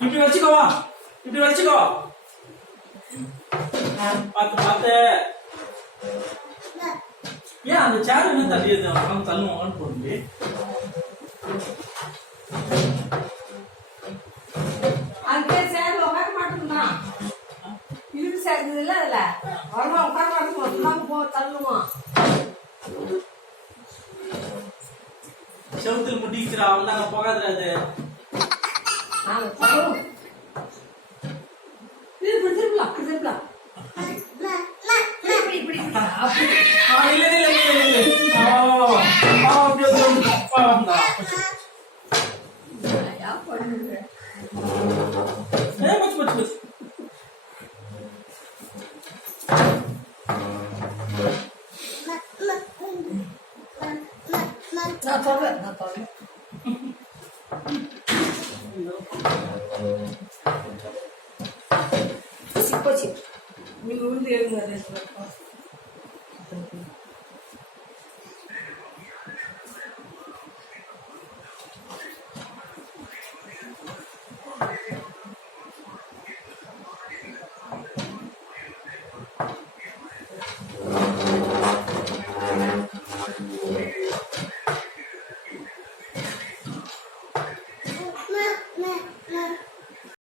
இப்படி வச்சுக்கோவா, இப்படி வச்சுக்கோ. பார்த்து பார்த்து ஏன் அந்த சேர் என்ன தள்ளியது அவன் தள்ளுவாங்கன்னு போட்டு அங்கே சேர் உட்கார மாட்டோம்தான் இழுப்பு சேர்ந்தது இல்லை அதுல வரமா உட்கார மாட்டோம் போ தள்ளுவான். செவுத்துல முட்டிக்கிறா அவன் தாங்க போகாது. நான் சொல்றேன் போச்சு நீங்க விழுந்து எழுங்க.